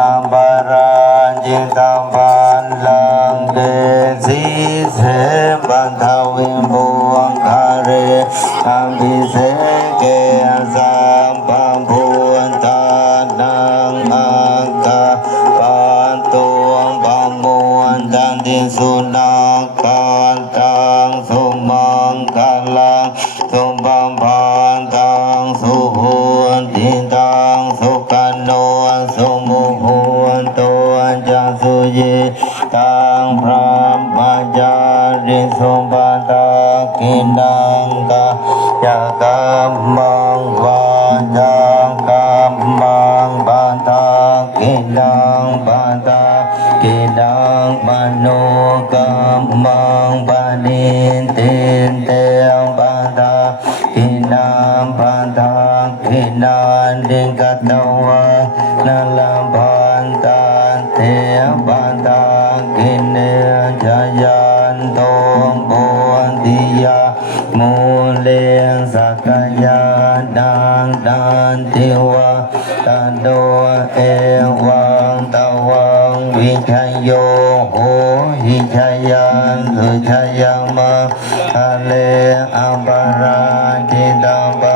อัมบาราจิตาบันลังเกสีเสบันทวิมบุงคาเรอัมพิเสเกสัมปัมพุนตานังอังกาปันตุงปัมมุนตันติสุนังกันตังสุมังคลังสุปัมพันตังสุหุนติตังสุขันโนสุมุหุนตัวจักสุเยตังพระมัจจาริสุปัตตะกินังกะจักกัมมังวาจังกัมมังปัตตะกินังปัตตะกินังมโนกัมมังปะนิตินเตปัตตะกินังปัตตะกินันติกตวะนัลพันตันเทปัตตะกินเนจยันโตปุติยามูเลสักยานังดันติวะตันโตเอวังตวังวิชัยโยโหหิชัยยันสุชัยยามะทะเลอัมปาราจิตาบา